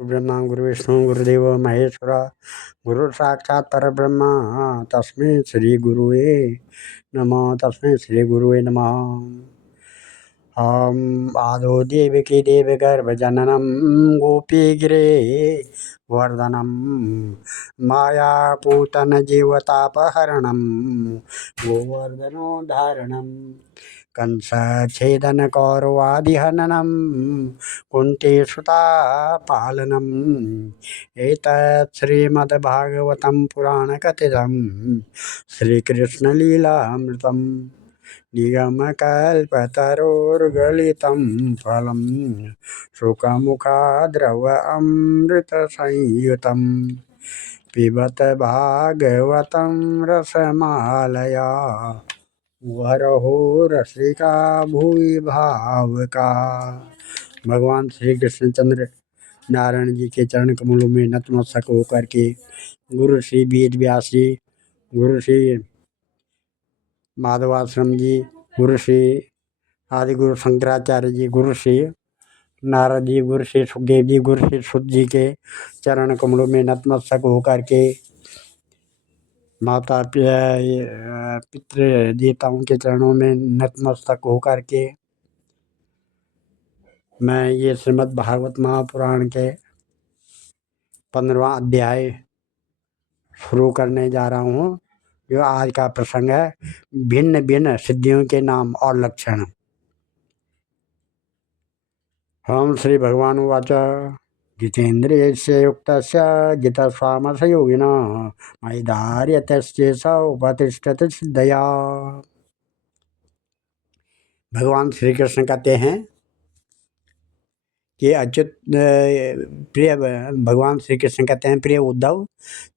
ब्रह्मा गुरु विष्णु गुरुदेव महेश्वरा गुरु साक्षात् परब्रह्म तस्मै श्री गुरुवे नमः। तस्मै श्री गुरुवे नमः। आदो देवकी देवगर्भजननं गोपीगिरे वर्धनं मायापूतन जीवतापहरणं गोवर्धनोद्धारणं कंसच्छेदन कौरवादिहननं कुन्तीसुता पालनम् एतत् श्रीमद्भागवतं पुराणकथितं श्रीकृष्णलीलामृतम् निगमकल्पतरोर्गलितं फलं शुकमुखाद्रव अमृतसंयुतं पिबत भागवतं रसमालया वरहो रसिका भुवि भावुका। भगवान श्री कृष्णचंद्र नारायण जी के चरण कमलों में नतमस्तक होकर के गुरु श्री वेद व्यास जी, गुरु श्री माधवाश्रम जी, गुरु श्री आदि गुरु शंकराचार्य जी, गुरु श्री नारद जी, गुरु श्री सुखदेव जी, गुरु श्री सुत जी के चरण कमलों में नतमस्तक होकर के माता पितृ देवताओं के चरणों में नतमस्तक होकर के मैं ये श्रीमद् भागवत महापुराण के 15वां अध्याय शुरू करने जा रहा हूँ। जो आज का प्रसंग है, भिन्न भिन्न सिद्धियों के नाम और लक्षण। हम श्री भगवान उवाच जितेन्द्रियस्य युक्तस्य जितस्वामस योगिना मयि धार्यतस्य स उपतिष्ठति सिद्धया। भगवान श्री कृष्ण कहते हैं कि भगवान श्री कृष्ण कहते हैं, प्रिय उद्धव,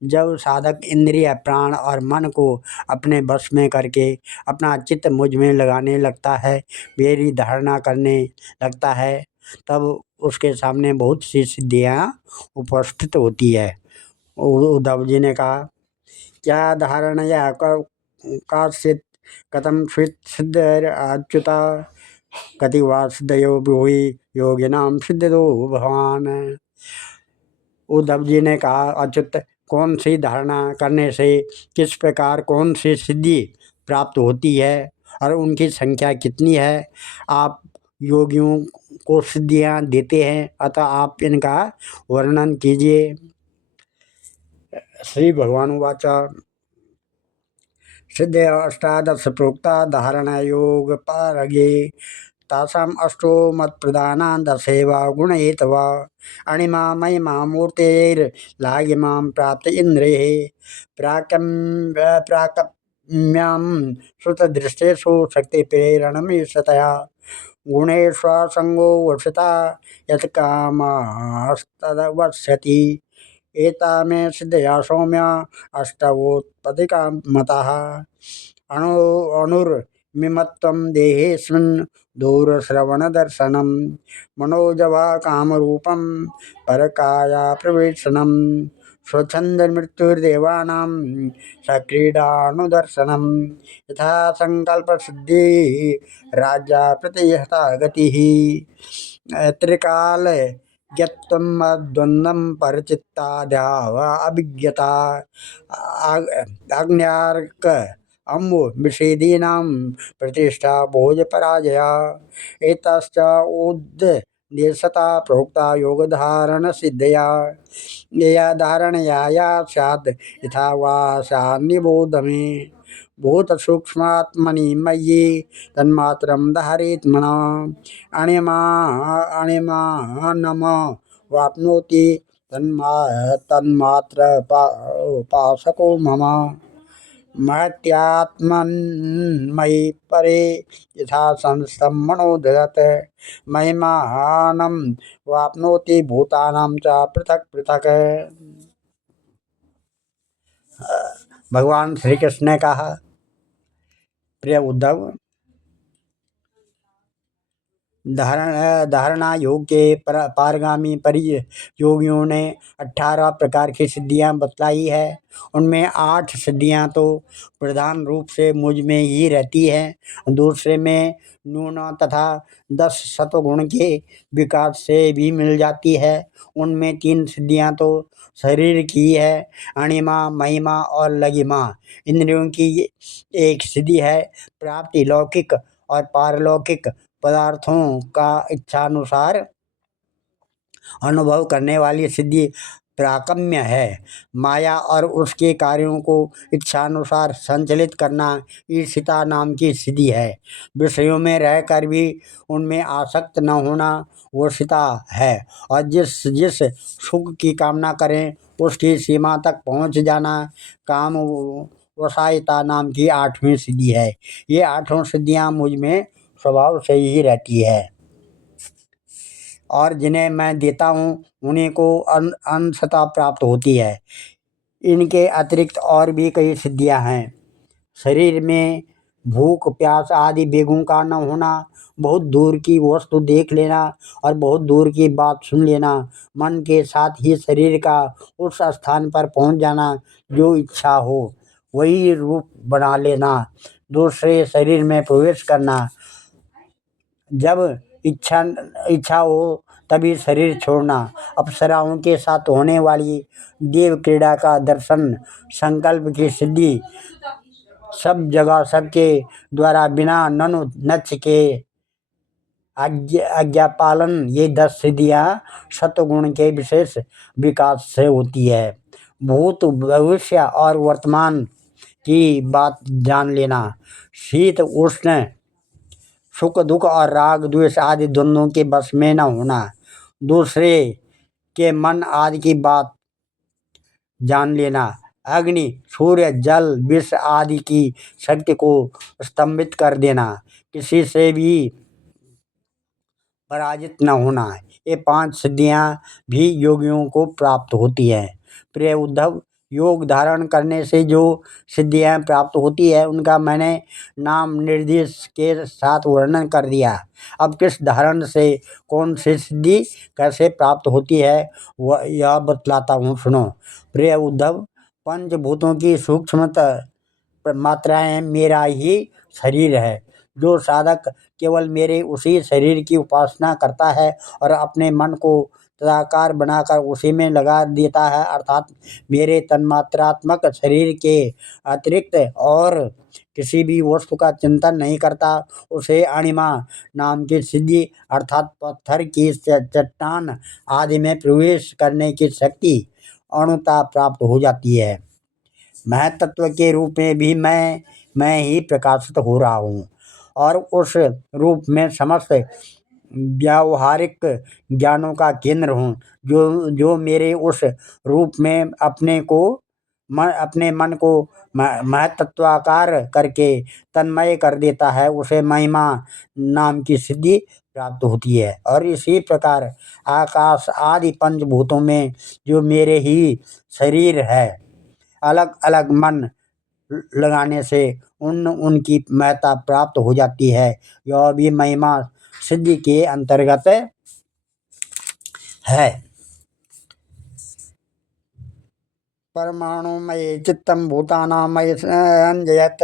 जब साधक इंद्रिय प्राण और मन को अपने वश में करके अपना चित्त मुझ में लगाने लगता है, मेरी धारणा करने लगता है, तब उसके सामने बहुत सी सिद्धियाँ उपस्थित होती है। उद्धव जी ने कहा, क्या धारणा या का सिद्ध कथम सिद्ध अच्युता कति वा सिद्धयो ब्रूहि योगिनाम सिद्धो भगवान। उद्धव जी ने कहा, अच्युत, कौन सी धारणा करने से किस प्रकार कौन सी सिद्धि प्राप्त होती है और उनकी संख्या कितनी है? आप योगियों को सिद्धियां देते हैं, अतः आप इनका वर्णन कीजिए। श्री भगवान वाचा सिद्धि अष्टादश प्रोक्ता धारणा योग पारगे तासाम अष्टो मत प्रदाना दशेवा गुणहेतवा अणिमा महिमा मूर्तेर्लागिमां प्राप्त इंद्रिये प्राकम्यां श्रुतदृष्टेषु शक्ति प्रेरणमीशतया गुणेष्वसंगो वक्षता यत् कामस्तदवस्यति एतामे सिद्धया सौम्य अष्टवोत्पदिका मतः अणुर्मिमत्वं देहेऽस्मिन् दूरश्रवणदर्शनं मनोजवा कामरूपं परकाया प्रवेशनं स्वच्छन्दमृत्युर्देवानां सक्रीडानुदर्शनं यथा संकल्पसिद्धि राज्या प्रतिहता गतिः त्रिकाल ज्ञत्वमद्वन्द्वं परचित्ताद्याव अभिज्ञता आज्ञार्क अम्बु विषेदीनां प्रतिष्ठा भोज पराजया एतश्च उद्देश्यता प्रोक्ता योगधारण सिद्धया यया धारणया या स्यात् यथा वा सा निबोध मे भूत सूक्ष्मात्मनि मयि तन्मात्रं धारयेत् मना अणिमा नम वाप्नोति तन्मात्र उपासको मम महत्यात्मन्मयि परे यथा संस्थं मनो ददत् महिमानं वाप्नोति भूतानां च पृथक पृथक। भगवान श्री कृष्ण ने कहा, प्रिय उद्धव, धारणा योग के पारगामी योगियों ने 18 प्रकार की सिद्धियां बतलाई है। उनमें 8 सिद्धियां तो प्रधान रूप से मुझ में ही रहती हैं। दूसरे में न्यून तथा 10 सत्वगुण के विकास से भी मिल जाती है। उनमें 3 सिद्धियां तो शरीर की है, अणिमा, महिमा और लघिमा। इंद्रियों की एक सिद्धि है प्राप्ति, लौकिक और पारलौकिक पदार्थों का इच्छानुसार अनुभव करने वाली सिद्धि प्राकम्य है। माया और उसके कार्यों को इच्छानुसार संचालित करना ईर्षिता नाम की सिद्धि है। विषयों में रहकर भी उनमें आसक्त न होना वर्षिता है। और जिस जिस सुख की कामना करें उसकी सीमा तक पहुंच जाना काम वसायता नाम की 8वीं सिद्धि है। ये 8 सिद्धियां मुझ में स्वभाव से ही रहती है और जिन्हें मैं देता हूँ उन्हीं को अंशतः प्राप्त होती है। इनके अतिरिक्त और भी कई सिद्धियां हैं। शरीर में भूख प्यास आदि बेगों का न होना, बहुत दूर की वस्तु देख लेना और बहुत दूर की बात सुन लेना, मन के साथ ही शरीर का उस स्थान पर पहुंच जाना जो इच्छा हो वही रूप बना लेना, दूसरे शरीर में प्रवेश करना, जब इच्छा इच्छा हो तभी शरीर छोड़ना, अप्सराओं के साथ होने वाली देव क्रीड़ा का दर्शन, संकल्प की सिद्धि, सब जगह सबके द्वारा बिना ननु नच के आज्ञा पालन, ये 10 सिद्धियां सत्वगुण के विशेष विकास से होती है। भूत भविष्य और वर्तमान की बात जान लेना, शीत उष्ण, सुख दुख और राग द्वेष आदि द्वंद्वों के बस में न होना, दूसरे के मन आदि की बात जान लेना, अग्नि सूर्य जल विष आदि की शक्ति को स्तंभित कर देना, किसी से भी पराजित न होना, ये 5 सिद्धियां भी योगियों को प्राप्त होती हैं। प्रिय उद्धव, योग धारण करने से जो सिद्धियां प्राप्त होती है उनका मैंने नाम निर्देश के साथ वर्णन कर दिया। अब किस धारण से कौन सी सिद्धि कैसे प्राप्त होती है वह यह बतलाता हूँ, सुनो। प्रिय उद्धव, पंचभूतों की सूक्ष्म मात्राएं मेरा ही शरीर है। जो साधक केवल मेरे उसी शरीर की उपासना करता है और अपने मन को तदाकार बनाकर उसी में लगा देता है, अर्थात मेरे तन्मात्रात्मक शरीर के अतिरिक्त और किसी भी वस्तु का चिंतन नहीं करता, उसे अणिमा नाम की सिद्धि अर्थात पत्थर की चट्टान आदि में प्रवेश करने की शक्ति अणुता प्राप्त हो जाती है। महतत्व के रूप में भी मैं ही प्रकाशित हो रहा हूँ और उस रूप में समस्त व्यावहारिक ज्ञानों का केंद्र हूँ। जो जो मेरे उस रूप में अपने मन को महतत्वाकार करके तन्मय कर देता है, उसे महिमा नाम की सिद्धि प्राप्त होती है। और इसी प्रकार आकाश आदि पंचभूतों में जो मेरे ही शरीर है, अलग अलग मन लगाने से उनकी महत्ता प्राप्त हो जाती है। यह भी महिमा सिद्धि के अंतर्गत है। परमाणुमये चित्तं भूतानामय संजयत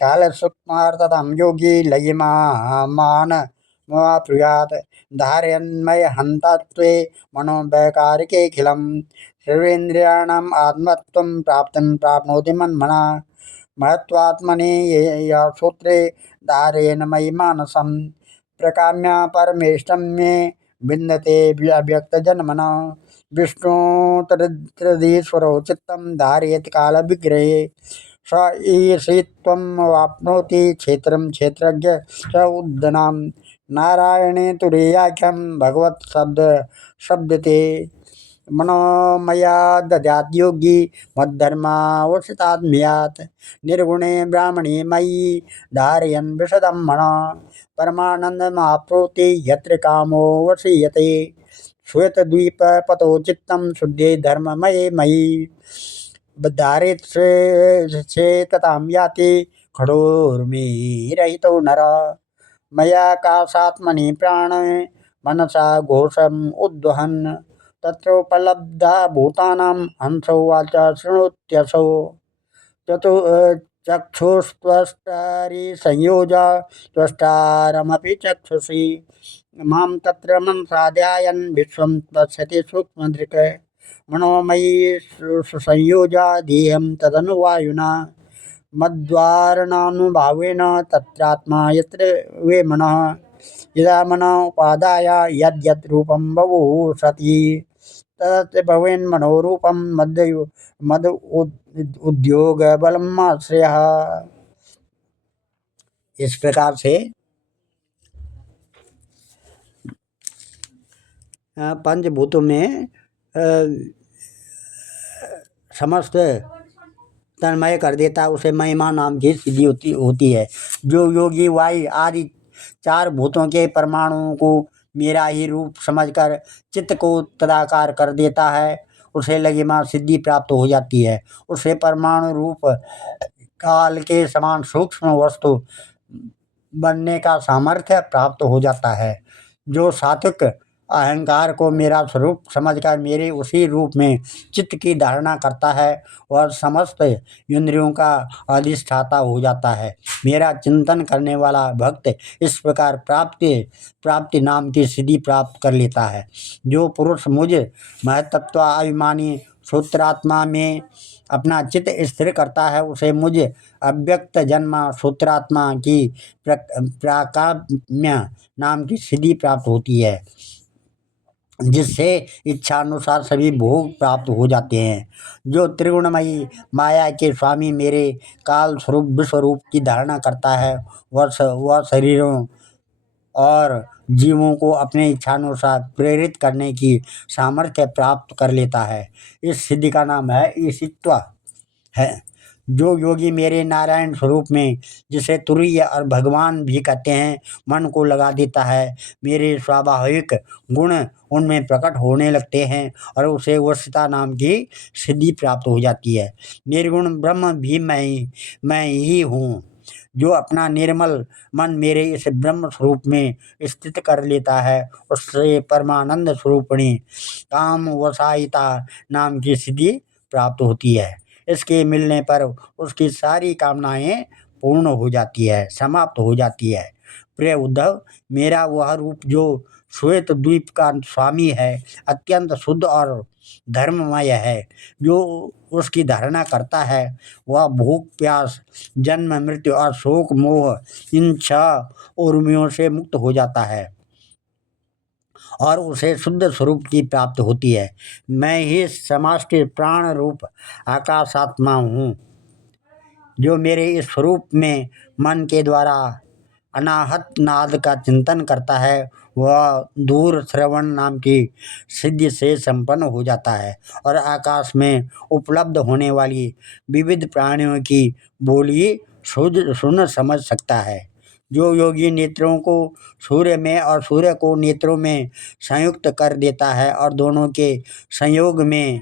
काल सूक्ष्मार्थतम योगी लयिमा मान प्रियात धारयन्मय हंतत्वे मनो वैकारिके खिलम सर्वेन्द्रियाणाम आत्मत्वं प्राप्तिं प्राप्नोति मन्मना महत्वात्मने ये सूत्रे धारयेन मयि मानसं प्रकाम्य परमेष्टं मे विन्दते अव्यक्त जन्मना विष्णु तदीश्वरो चित्तं धारयति काल विग्रहे स ईशित्वं वाप्नोति क्षेत्रं क्षेत्रज्ञ च उद्दनां नारायणे तुरीयाख्यं भगवत् शब्दते मनोमया दद्यात् योगी मद्धर्मावसितात्म्यात् निर्गुणे ब्राह्मणे मयि धारयन् विशदं मना परमानन्दमाप्नोति यत्र कामो वशीयते श्वेतद्वीपपतो चित्तं शुद्धे धर्ममये मयि धारयत् चेततां याति खडोर्मिरहितो नर मयाकाशात्मनि प्राणे मनसा घोषम् उद्वहन् तत्रोपलब्धा भूतानां हंसोवाच शृणुत्यसौ चतु चक्षुस्त्वष्टारि संयोजा त्वष्टारमपि चक्षुषि मां तत्र मनसा ध्यायन् विश्वं पश्यति सूक्ष्मदृक् मनोमयी सुसंयोजा ध्येयं तदनुवायुना मद्वारणानुभावेन तत्रात्मा यत्र वे मनः यदा मनः उपादाय यद्यत् रूपं बभूषति तत् भवेन्मनोरूपं मद उद्योग बलम आश्रयः। इस प्रकार से पंचभूतों में समस्त तन्मय कर देता, उसे महिमा नाम की सिद्धि होती है। जो योगी वायु आदि चार भूतों के परमाणुओं को मेरा ही रूप समझकर चित्त को तदाकार कर देता है, उसे लघिमा सिद्धि प्राप्त हो जाती है। उसे परमाणु रूप काल के समान सूक्ष्म वस्तु बनने का सामर्थ्य प्राप्त हो जाता है। जो सात्विक अहंकार को मेरा स्वरूप समझकर मेरे उसी रूप में चित्त की धारणा करता है, वह समस्त इंद्रियों का अधिष्ठाता हो जाता है। मेरा चिंतन करने वाला भक्त इस प्रकार प्राप्ति नाम की सिद्धि प्राप्त कर लेता है। जो पुरुष मुझ महत्त्वाभिमानी सूत्रात्मा में अपना चित्त स्थिर करता है, उसे मुझ अव्यक्त जन्मा सूत्रात्मा की प्राकाम्य नाम की सिद्धि प्राप्त होती है, जिससे इच्छानुसार सभी भोग प्राप्त हो जाते हैं। जो त्रिगुणमयी माया के स्वामी मेरे काल स्वरूप विश्वरूप की धारणा करता है, वह शरीरों और जीवों को अपने इच्छानुसार प्रेरित करने की सामर्थ्य प्राप्त कर लेता है। इस सिद्धि का नाम है ईशित्व है। जो योगी मेरे नारायण स्वरूप में, जिसे तुरीय और भगवान भी कहते हैं, मन को लगा देता है, मेरे स्वाभाविक गुण उनमें प्रकट होने लगते हैं और उसे वशता नाम की सिद्धि प्राप्त हो जाती है। निर्गुण ब्रह्म भी मैं ही हूँ। जो अपना निर्मल मन मेरे इस ब्रह्म स्वरूप में स्थित कर लेता है, उससे परमानंद स्वरूपिणी काम वसायिता नाम की सिद्धि प्राप्त होती है। इसके मिलने पर उसकी सारी कामनाएं पूर्ण हो जाती है, समाप्त हो जाती है। प्रिय उद्धव, मेरा वह रूप जो श्वेत द्वीप का स्वामी है, अत्यंत शुद्ध और धर्ममय है। जो उसकी धारणा करता है, वह भूख प्यास जन्म मृत्यु और शोक मोह इन 6 उर्मियों से मुक्त हो जाता है और उसे शुद्ध स्वरूप की प्राप्त होती है। मैं ही समष्टि प्राण रूप आकाशात्मा हूँ। जो मेरे इस स्वरूप में मन के द्वारा अनाहत नाद का चिंतन करता है, वह दूर श्रवण नाम की सिद्धि से संपन्न हो जाता है और आकाश में उपलब्ध होने वाली विविध प्राणियों की बोली सुन समझ सकता है। जो योगी नेत्रों को सूर्य में और सूर्य को नेत्रों में संयुक्त कर देता है और दोनों के संयोग में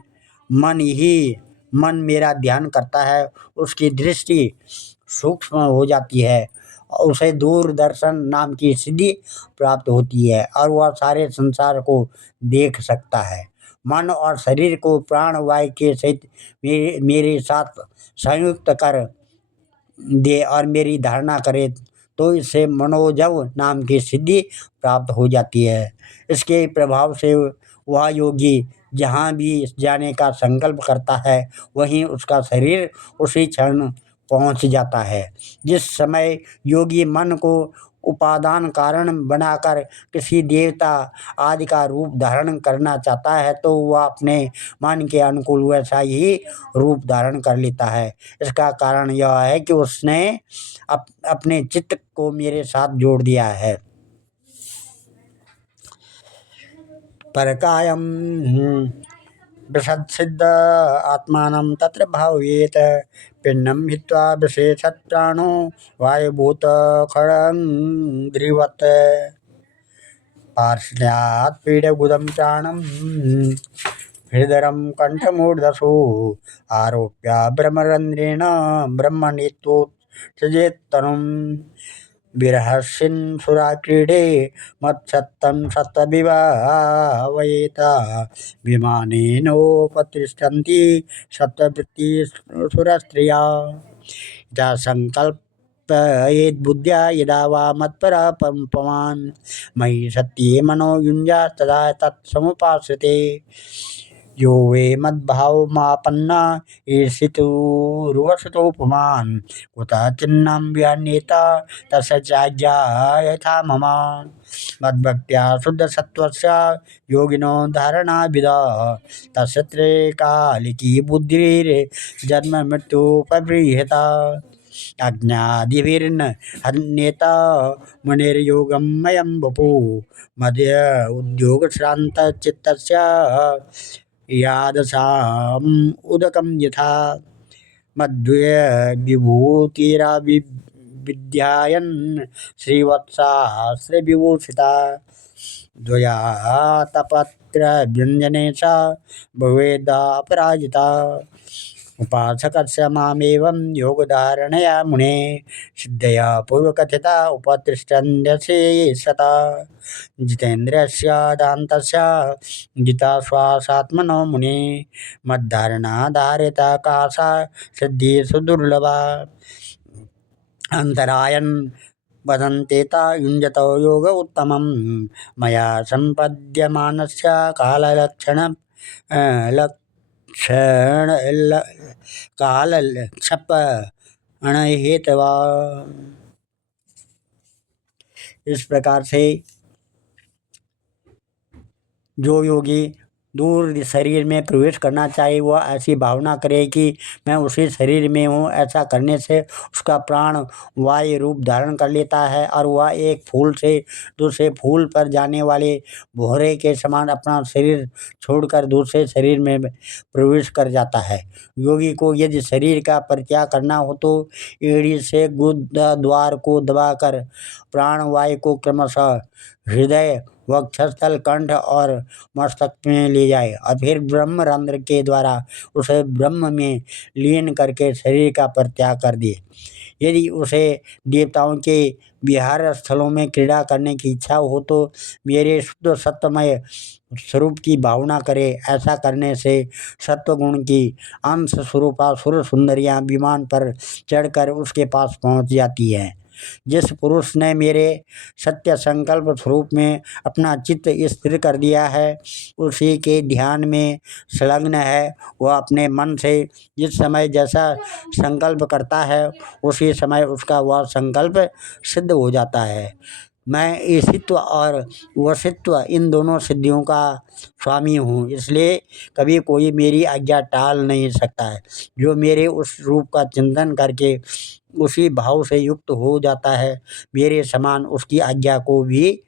मन मेरा ध्यान करता है, उसकी दृष्टि सूक्ष्म हो जाती है, उसे दूरदर्शन नाम की सिद्धि प्राप्त होती है और वह सारे संसार को देख सकता है। मन और शरीर को प्राणवायु के सहित मेरे साथ संयुक्त कर दे और मेरी धारणा करे, तो इससे मनोजव नाम की सिद्धि प्राप्त हो जाती है। इसके प्रभाव से वह योगी जहाँ भी जाने का संकल्प करता है, वहीं उसका शरीर उसी क्षण पहुँच जाता है। जिस समय योगी मन को उपादान कारण बनाकर किसी देवता आदि का रूप धारण करना चाहता है, तो वह अपने मन के अनुकूल वैसा ही रूप धारण कर लेता है। इसका कारण यह है कि उसने अपने चित्त को मेरे साथ जोड़ दिया है। परकायम विशदसिद्ध आत्मानं तत्र भावेत पिंडम हित्वा विशेषत प्राणो वायुभूत खड़ंग्रीवत् पार्श्ण्यात् पीडगुदं प्राणं हृदयं कंठमूर्धसु आरोप्य ब्रह्मरंध्रेण ब्रह्मणित्वोत्सजेत्तनुम् विरहस्यन् सुराक्रीडे मत्सत्तं सत्त्वविभावयेत विमानेनोपतिष्ठन्ति सत्त्ववृत्तिसुरस्त्रिया यथा संकल्पयेद्बुद्ध्या यदा वा मत्परः पुमान् मयि सत्ये मनो युञ्जात् तदा तत्समुपाश्रिते यो वे मद्भावमापन्ना ईर्षितुर्वसतो पुमान् कुतः चिन्नं व्यन्येत तस्य चाज्ञा यथा मम मद्भक्त्या शुद्धसत्त्वस्य योगिनो धारणाविदः तस्य त्रैकालिकी बुद्धिर्जन्ममृत्युपबृंहता अज्ञादिभिर्न हन्येत मुनिर्योगं मयं वपुः मदय उद्योगश्रान्तचित्तस्य यादशाम् उदकं यथा मद्वय विभूतिराविद्यायन् श्रीवत्साश्रविभूषिता द्वया तपत्र व्यञ्जने च भवेदापराजिता उपासकस्य मामेवं योगधारणया मुने सिद्धया पूर्वकथिता उपतिष्ठन्यसे सता जितेन्द्रियस्य दान्तस्य जिता श्वासात्मनो मुने मद्धारणा धारिता कासा सिद्धिषु दुर्लभा अन्तरायन् वदन्तेता युञ्जतो योग उत्तमं मया सम्पद्यमानस्य काललक्षण लक्षण कालक्षपण हेतवा। इस प्रकार से जो योगी दूर शरीर में प्रवेश करना चाहे वह ऐसी भावना करे कि मैं उसी शरीर में हूँ। ऐसा करने से उसका प्राण वायु रूप धारण कर लेता है और वह एक फूल से दूसरे फूल पर जाने वाले भौरे के समान अपना शरीर छोड़कर दूसरे शरीर में प्रवेश कर जाता है। योगी को यदि शरीर का परित्याग करना हो तो एड़ी से गुदा द्वार को दबाकर प्राण वायु को क्रमशः हृदय वक्षस्थल कंठ और मस्तक में ले जाए और फिर ब्रह्म रंध्र के द्वारा उसे ब्रह्म में लीन करके शरीर का परित्याग कर दे। यदि उसे देवताओं के विहार स्थलों में क्रीड़ा करने की इच्छा हो तो मेरे शुद्ध सत्वमय स्वरूप की भावना करे। ऐसा करने से सत्वगुण की अंश स्वरूपा सुर सुंदरियाँ विमान पर चढ़कर उसके पास पहुँच जाती हैं। जिस पुरुष ने मेरे सत्य संकल्प स्वरूप में अपना चित्त स्थिर कर दिया है उसी के ध्यान में संलग्न है वह अपने मन से जिस समय जैसा संकल्प करता है उसी समय उसका वह संकल्प सिद्ध हो जाता है। मैं ईशित्व और वशित्व इन दोनों सिद्धियों का स्वामी हूँ इसलिए कभी कोई मेरी आज्ञा टाल नहीं सकता है। जो मेरे उस रूप का चिंतन करके उसी भाव से युक्त हो जाता है मेरे समान उसकी आज्ञा को भी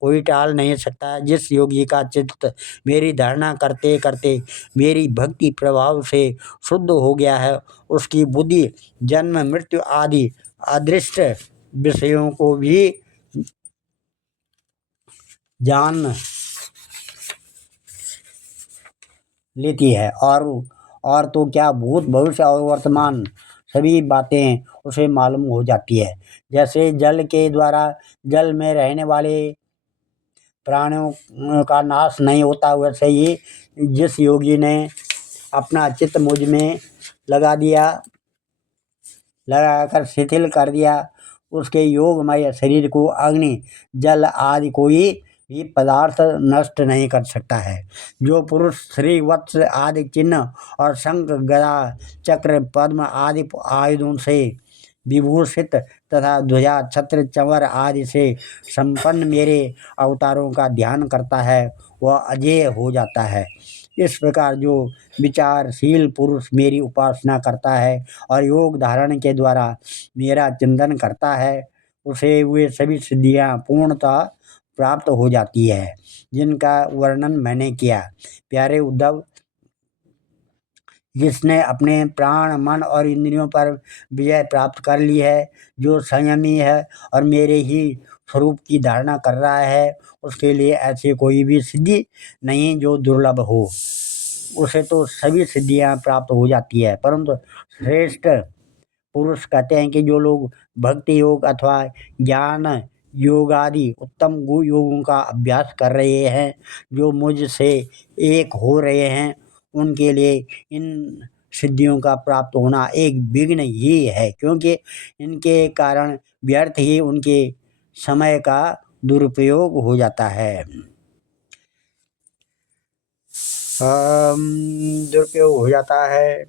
कोई टाल नहीं सकता। जिस योगी का चित्त मेरी धारणा करते करते मेरी भक्ति प्रभाव से शुद्ध हो गया है उसकी बुद्धि जन्म मृत्यु आदि अदृष्ट विषयों को भी जान लेती है और तो क्या भूत भविष्य और वर्तमान सभी बातें उसे मालूम हो जाती है। जैसे जल के द्वारा जल में रहने वाले प्राणियों का नाश नहीं होता वैसे ही जिस योगी ने अपना चित्त मुझ में लगाकर शिथिल कर दिया उसके योगमय शरीर को अग्नि जल आदि कोई भी पदार्थ नष्ट नहीं कर सकता है। जो पुरुष श्री वत्स आदि चिन्ह और शंख गदा चक्र पद्म आदि आयुधों से विभूषित तथा ध्वजा छत्र चंवर आदि से संपन्न मेरे अवतारों का ध्यान करता है वह अजेय हो जाता है। इस प्रकार जो विचारशील पुरुष मेरी उपासना करता है और योग धारण के द्वारा मेरा चिंतन करता है उसे वे सभी सिद्धियां पूर्णतः प्राप्त हो जाती है जिनका वर्णन मैंने किया। प्यारे उद्धव, जिसने अपने प्राण मन और इंद्रियों पर विजय प्राप्त कर ली है जो संयमी है और मेरे ही स्वरूप की धारणा कर रहा है उसके लिए ऐसी कोई भी सिद्धि नहीं जो दुर्लभ हो। उसे तो सभी सिद्धियां प्राप्त हो जाती है परंतु श्रेष्ठ पुरुष कहते हैं कि जो लोग भक्ति योग अथवा ज्ञान योग आदि उत्तम योगों का अभ्यास कर रहे हैं, जो मुझसे एक हो रहे हैं, उनके लिए इन सिद्धियों का प्राप्त होना एक विघ्न ही है, क्योंकि इनके कारण व्यर्थ ही उनके समय का दुरुपयोग हो जाता है। दुरुपयोग हो जाता है।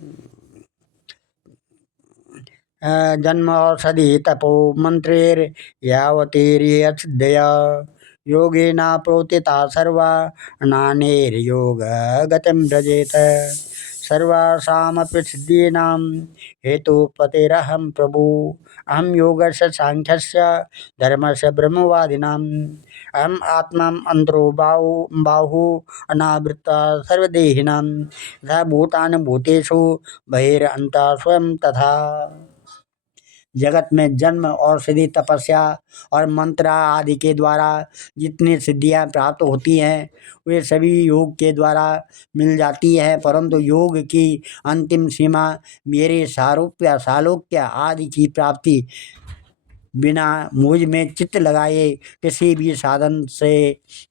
जन्म औषधि तपो मंत्रेर यावतीर्यसिद्धया योगेन प्रोतिता सर्वा नानेर्योग गतिं व्रजेत सर्वासामपि सिद्धीनां हेतुपतिरहं प्रभु अहं योगस्य सांख्यस्य धर्मस्य ब्रह्मवादिनाम् अहम् आत्मा अंतरो बाहु अनावृत्ता सर्वदेहिनां तथा भूतानि भूतेषु बहिरंतः स्वयं तथा। जगत में जन्म औषधि तपस्या और मंत्र आदि के द्वारा जितनी सिद्धियां प्राप्त होती हैं, वे सभी योग के द्वारा मिल जाती हैं, परंतु योग की अंतिम सीमा मेरे सारूप्य सालोक्य आदि की प्राप्ति बिना मुझ में चित्त लगाए किसी भी साधन से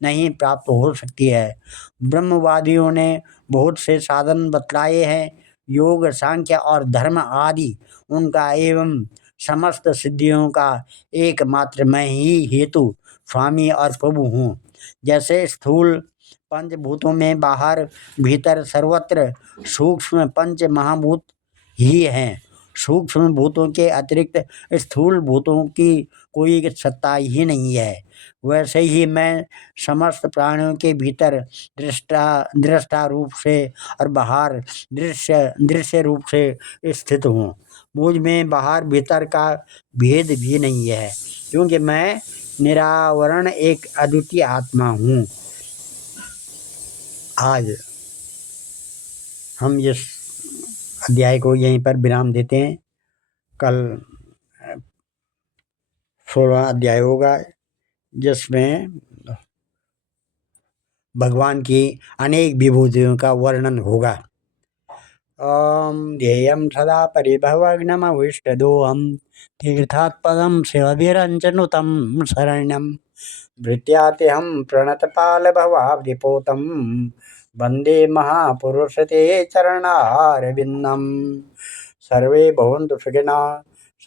नहीं प्राप्त हो सकती है। ब्रह्मवादियों ने बहुत से साधन बतलाए हैं, योग सांख्य और धर्म आदि उनका एवं समस्त सिद्धियों का एकमात्र मैं ही हेतु स्वामी और प्रभु हूँ। जैसे स्थूल पंचभूतों में बाहर भीतर सर्वत्र सूक्ष्म पंच महाभूत ही हैं, सूक्ष्म भूतों के अतिरिक्त स्थूल भूतों की कोई सत्ता ही नहीं है, वैसे ही मैं समस्त प्राणियों के भीतर दृष्टा रूप से और बाहर दृश्य रूप से स्थित हूँ। मुझ में बाहर भीतर का भेद भी नहीं है, क्योंकि मैं निरावरण एक अद्वितीय आत्मा हूँ। आज हम इस अध्याय को यहीं पर विराम देते हैं। कल 16वां अध्याय होगा, जिसमें भगवान की अनेक विभूतियों का वर्णन होगा। ओम ध्येयं सदा परिभवग्नमविष्टदोहं तीर्थात्पदं शिवभिरञ्जनुतं शरण्यं भृत्यात्यहं प्रणतपालभवाब्धिपोतं वन्दे महापुरुषते चरणारविन्दं। सर्वे भवन्तु सुखिनः,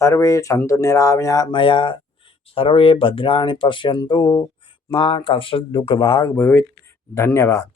सर्वे सन्तु निरामया, सर्वे भद्राणि पश्यन्तु, मां कश्चित् दुःखभाग् भवेत्। धन्यवाद।